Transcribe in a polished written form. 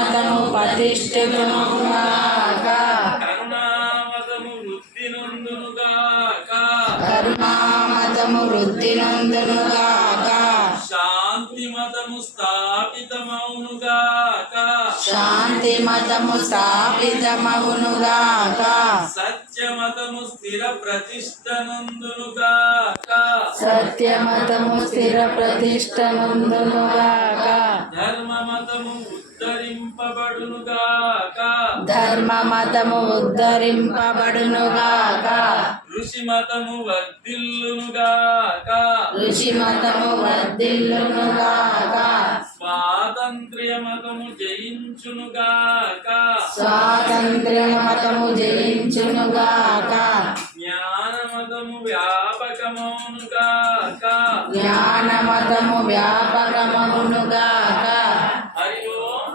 మతము పతిష్ఠితమగుగాక. కరుణామతము వృద్ధి నొందునుగాక. కరుణామతము వృద్ధి నొందునుగాక. శాంతి మతము స్థాపితమౌనుగాక. శాంతి మతము స్థాపితమగునుగాక. సత్యమతము స్థిర ప్రతిష్ఠ నొందునుగాక. సత్యమతము స్థిర ప్రతిష్ఠ నొందునుగాక. ధర్మమతము ఉద్ధరింపబడునుగాక. ధర్మమతము ఉద్ధరింపబడునుగాక. ఋషిమతము వర్ధిల్లునుగాక. ఋషిమతము వర్ధిల్లునుగాక. స్వాతంత్ర్యమతము జయించునుగాక. స్వాతంత్ర్యమతము జయించునుగాక. జ్ఞానమతము వ్యాపకమౌనుగాక. జ్ఞానమతము వ్యాపకమగునుగాక. హరి ఓం.